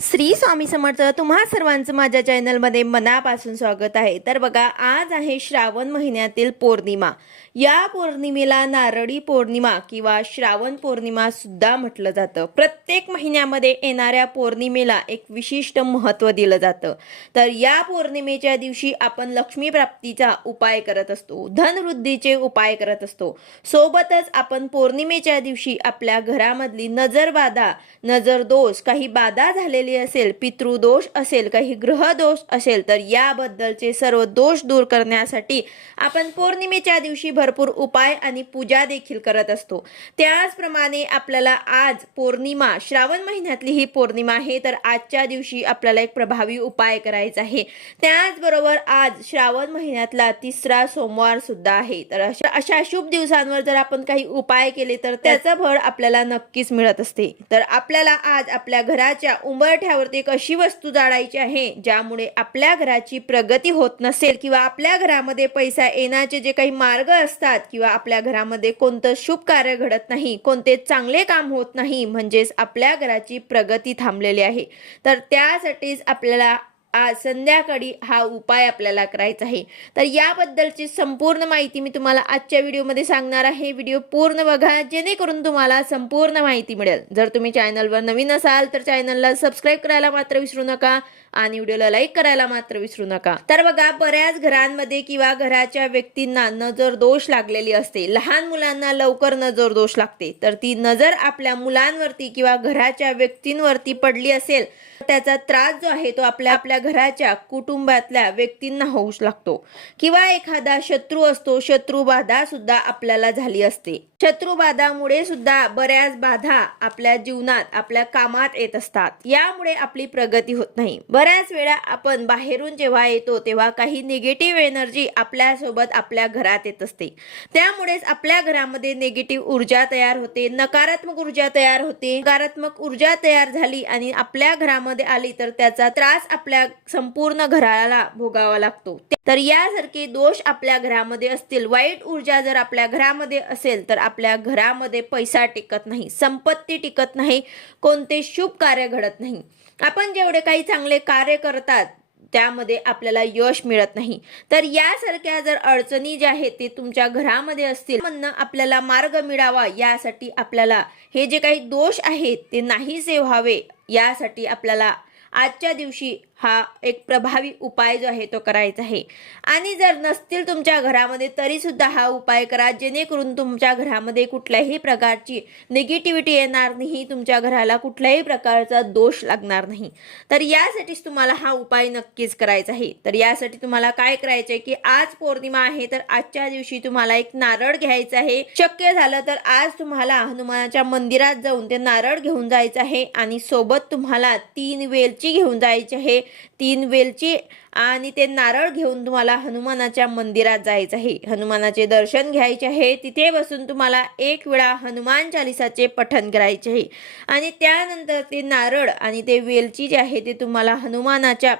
श्री स्वामी समर्थ तुम्हा सर्वांचं माझ्या चॅनलमध्ये मनापासून स्वागत आहे. तर बघा आज आहे श्रावण महिन्यातील पौर्णिमा. या पौर्णिमेला नारळी पौर्णिमा किंवा श्रावण पौर्णिमा सुद्धा म्हटलं जातं. प्रत्येक महिन्यामध्ये येणाऱ्या पौर्णिमेला एक विशिष्ट महत्त्व दिलं जातं. तर या पौर्णिमेच्या दिवशी आपण लक्ष्मी प्राप्तीचा उपाय करत असतो. धनवृद्धीचे उपाय करत असतो. सोबतच आपण पौर्णिमेच्या दिवशी आपल्या घरामधली नजर बाधा नजर दोष काही बाधा झालेली असेल पितृदोष असेल काही ग्रहदोष असेल तर याबद्दलचे सर्व दोष दूर करण्यासाठी आपण पौर्णिमेच्या दिवशी भरपूर उपाय आणि पूजा देखील करत असतो. त्याचप्रमाणे आपल्याला आज पौर्णिमा श्रावण महिन्यातली ही पौर्णिमा आहे तर आजच्या दिवशी आपल्याला एक प्रभावी उपाय करायचा आहे. त्याचबरोबर आज श्रावण महिन्यातला तिसरा सोमवार सुद्धा आहे. तर अशा अशा शुभ दिवसांवर जर आपण काही उपाय केले तर त्याचं फळ आपल्याला नक्कीच मिळत असते. तर आपल्याला आज आपल्या घराच्या उंबर उंबरठ्यावरती एक अशी वस्तू जाळायची आहे ज्यामुळे आपल्या घराची प्रगती होत नसेल किंवा आपल्या घरामध्ये पैसा येण्याचे जे काही मार्ग असतात किंवा आपल्या घरामध्ये कोणतं शुभ कार्य घडत नाही कोणते चांगले काम होत नाही म्हणजेच आपल्या घराची प्रगती थांबलेली आहे. तर त्यासाठीच आपल्याला आज संध्याकाळी हा उपाय आपल्याला करायचा आहे. तर याबद्दलची संपूर्ण माहिती मी तुम्हाला आजच्या व्हिडिओमध्ये सांगणार आहे. व्हिडिओ पूर्ण बघा जेणेकरून तुम्हाला संपूर्ण माहिती मिळेल. जर तुम्ही चॅनलवर नवीन असाल तर चॅनलला सबस्क्राईब करायला मात्र विसरू नका. आणि व्हिडिओला लाईक करायला मात्र विसरू नका. तर बघा बऱ्याच घरांमध्ये किंवा घराच्या व्यक्तींना नजर दोष लागलेली असते. लहान मुलांना लवकर नजर दोष लागते. तर ती नजर आपल्या मुलांवरती किंवा घराच्या व्यक्तींवरती पडली असेल त्याचा त्रास जो आहे तो आपल्या आपल्या घराच्या कुटुंबातल्या व्यक्तींना होऊ लागतो. किंवा एखादा शत्रू असतो शत्रू बाधा सुद्धा आपल्याला झाली असते. शत्रू बाधामुळे सुद्धा बऱ्याच बाधा आपल्या जीवनात आपल्या कामात येत असतात. यामुळे आपली प्रगती होत नाही. बऱ्याच बऱ्याच वेळा आपण बाहेरून जेव्हा येतो तेव्हा काही निगेटिव्ह एनर्जी आपल्यासोबत आपल्या घरात येत असते. त्यामुळेच आपल्या घरामध्ये निगेटिव्ह ऊर्जा तयार होते नकारात्मक ऊर्जा तयार होते. नकारात्मक ऊर्जा तयार झाली आणि आपल्या घरामध्ये आली तर त्याचा त्रास आपल्या संपूर्ण घराला भोगावा लागतो. तर यासारखे दोष आपल्या घरामध्ये असतील. वाईट ऊर्जा जर आपल्या घरामध्ये असेल तर आपल्या घरामध्ये पैसा टिकत नाही संपत्ती टिकत नाही कोणते शुभ कार्य घडत नाही. आपण जेवढे काही चांगले कार्य करतात त्यामध्ये आपल्याला यश मिळत नाही. तर यासारख्या जर अडचणी ज्या आहेत ते तुमच्या घरामध्ये असतील म्हणणं आपल्याला मार्ग मिळावा यासाठी आपल्याला हे जे काही दोष आहेत ते नाहीसे व्हावे यासाठी आपल्याला आजच्या दिवशी हा एक प्रभावी उपाय जो आहे तो करायचा आहे. आणि जर नसतील तुमच्या घरामध्ये तरी सुद्धा हा उपाय करा जेणेकरून तुमच्या घरामध्ये कुठल्याही प्रकारची निगेटिव्हिटी येणार नाही तुमच्या घराला कुठल्याही प्रकारचा दोष लागणार नाही. तर यासाठीच तुम्हाला हा उपाय नक्कीच करायचा आहे. तर यासाठी तुम्हाला काय करायचं आहे की आज पौर्णिमा आहे तर आजच्या दिवशी तुम्हाला एक नारळ घ्यायचं आहे. शक्य झालं तर आज तुम्हाला हनुमानाच्या मंदिरात जाऊन ते नारळ घेऊन जायचं आहे आणि सोबत तुम्हाला तीन वेलची घेऊन जायची आहे. तीन वेलची आणि ते नारळ घेऊन तुम्हाला हनुमानाच्या मंदिरात जायचं आहे. हनुमानाचे दर्शन घ्यायचे आहे. तिथे बसून तुम्हाला एक वेळा हनुमान चालिसाचे पठण करायचे आहे. आणि त्यानंतर ते नारळ आणि ते वेलची जे आहे ते तुम्हाला हनुमानाच्या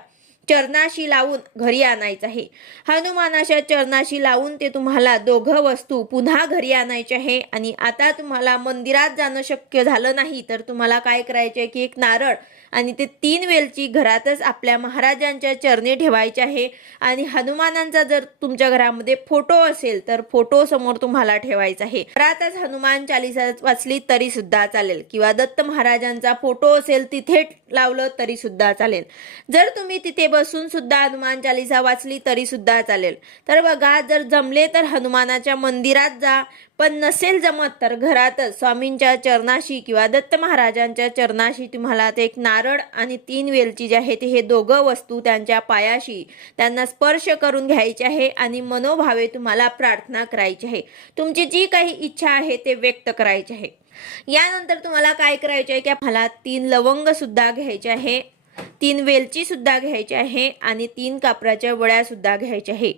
चरणाशी लावून घरी आणायचं आहे. हनुमानाच्या चरणाशी लावून ते तुम्हाला दोघं वस्तू पुन्हा घरी आणायचे आहे. आणि आता तुम्हाला मंदिरात जाणं शक्य झालं नाही तर तुम्हाला काय करायचे आहे की एक नारळ आणि ते तीन वेलची घरातच आपल्या महाराजांच्या चरणी ठेवायचे आहे. आणि हनुमानांचा जर तुमच्या घरामध्ये फोटो असेल तर फोटो समोर तुम्हाला ठेवायचा आहे. घरातच हनुमान चालिसा वाचली तरी सुद्धा चालेल. किंवा दत्त महाराजांचा फोटो असेल तिथे लावलं तरी सुद्धा चालेल. जर तुम्ही तिथे बसून सुद्धा हनुमान चालिसा वाचली तरी सुद्धा चालेल. तर बघा जर जमले तर हनुमानाच्या मंदिरात जा. पण नसेल जमत तर घरातच स्वामींच्या चरणाशी किंवा दत्त महाराजांच्या चरणाशी तुम्हाला ते एक नारळ आणि तीन वेलची जे आहे ते हे दोघं वस्तू त्यांच्या पायाशी त्यांना स्पर्श करून घ्यायचे आहे आणि मनोभावे तुम्हाला प्रार्थना करायची आहे. तुमची जी काही इच्छा आहे ते व्यक्त करायचे आहे. यानंतर तुम्हाला काय करायचे आहे की मला तीन लवंग सुद्धा घ्यायचे आहे. तीन वेलची सुद्धा घ्यायची आहे आणि तीन कापराच्या वड्या सुद्धा घ्यायच्या आहे.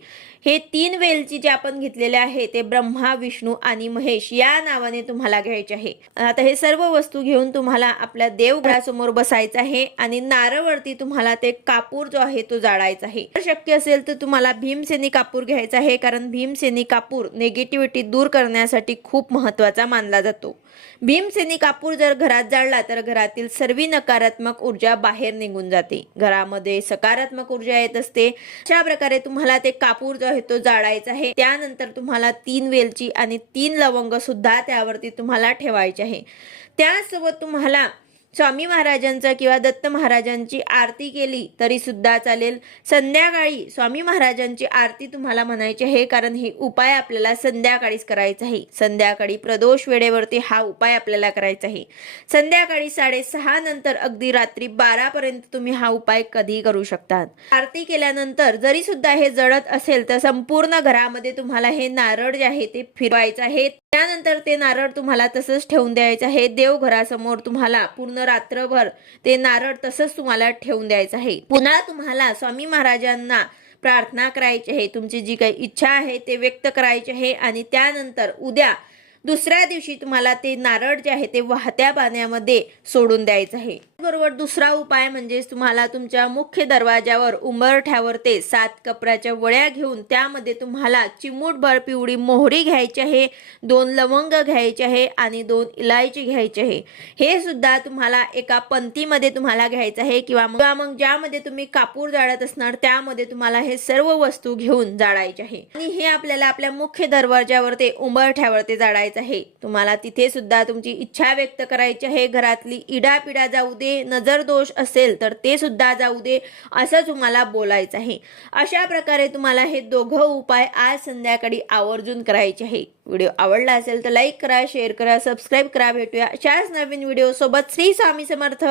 हे तीन वेलची जे आपण घेतलेले आहे ते ब्रह्मा विष्णू आणि महेश या नावाने तुम्हाला घ्यायचे आहे. आता हे सर्व वस्तू घेऊन तुम्हाला आपल्या देवघरासमोर बसायचं आहे आणि नारळवरती तुम्हाला ते कापूर जो आहे तो जाळायचा आहे. जर शक्य असेल तर तुम्हाला भीमसेनी कापूर घ्यायचा आहे कारण भीमसेनी कापूर निगेटिव्हिटी दूर करण्यासाठी खूप महत्त्वाचा मानला जातो. भीमसेनी कापूर जर घरात जाळला तर घरातील सर्व नकारात्मक ऊर्जा बाहेर निघून जाते. घरामध्ये सकारात्मक ऊर्जा येत असते. अशा प्रकारे तुम्हाला ते कापूर जो आहे तो जाळायचा आहे. त्यानंतर तुम्हाला तीन वेलची आणि तीन लवंग सुद्धा त्यावरती तुम्हाला ठेवायचे आहे. त्यासोबत तुम्हाला स्वामी महाराजांचं किंवा दत्त महाराजांची आरती केली तरी सुद्धा चालेल. संध्याकाळी स्वामी महाराजांची आरती तुम्हाला म्हणायची आहे कारण हे उपाय आपल्याला संध्याकाळीच करायचा आहे. संध्याकाळी प्रदोष वेळेवरती हा उपाय आपल्याला करायचा आहे. संध्याकाळी साडेसहा नंतर अगदी रात्री बारापर्यंत तुम्ही हा उपाय कधी करू शकतात. आरती केल्यानंतर जरी सुद्धा हे जळत असेल तर संपूर्ण घरामध्ये तुम्हाला हे नारळ जे आहे ते फिरवायचं आहे. त्यानंतर ते नारळ तुम्हाला तसंच ठेवून द्यायचं आहे. देवघरासमोर तुम्हाला पूर्ण रात्रभर ते नारळ तसंच तुम्हाला ठेवून द्यायचं आहे. पुन्हा तुम्हाला स्वामी महाराजांना प्रार्थना करायची आहे. तुमची जी काही इच्छा आहे ते व्यक्त करायचे आहे. आणि त्यानंतर उद्या दुसऱ्या दिवशी तुम्हाला ते नारळ जे आहे ते वाहत्या पाण्यामध्ये सोडून द्यायचं आहे. बरोबर दुसरा उपाय म्हणजे तुम्हाला तुमच्या मुख्य दरवाजावर उंबरठ्यावर ते सात कपड्याच्या वळ्या घेऊन त्यामध्ये तुम्हाला चिमूटभर पिवळी मोहरी घ्यायची आहे दोन लवंग घ्यायचे आहे आणि दोन इलायची घ्यायची आहे. हे सुद्धा तुम्हाला एका पंक्तीमध्ये तुम्हाला घ्यायचं आहे किंवा मग किंवा मग ज्यामध्ये तुम्ही कापूर जाळत असणार त्यामध्ये तुम्हाला हे सर्व वस्तू घेऊन जाळायचे आहे. आणि हे आपल्याला आपल्या मुख्य दरवाजावर ते उंबरठ्यावर ते जाळायचं आहे. तुम्हाला तिथे सुद्धा तुमची इच्छा व्यक्त करायची आहे. घरातली इडापिडा जाऊ दे नजर दोष असेल तर ते सुद्धा जाऊ दे असं तुम्हाला बोलायचं आहे. अशा प्रकारे तुम्हाला हे दोघं उपाय आज संध्याकाळी आवर्जून करायचे आहे. व्हिडिओ आवडला असेल तर लाईक करा शेअर करा सबस्क्राईब करा भेटूया अशाच नवीन व्हिडिओ सोबत श्री स्वामी समर्थ.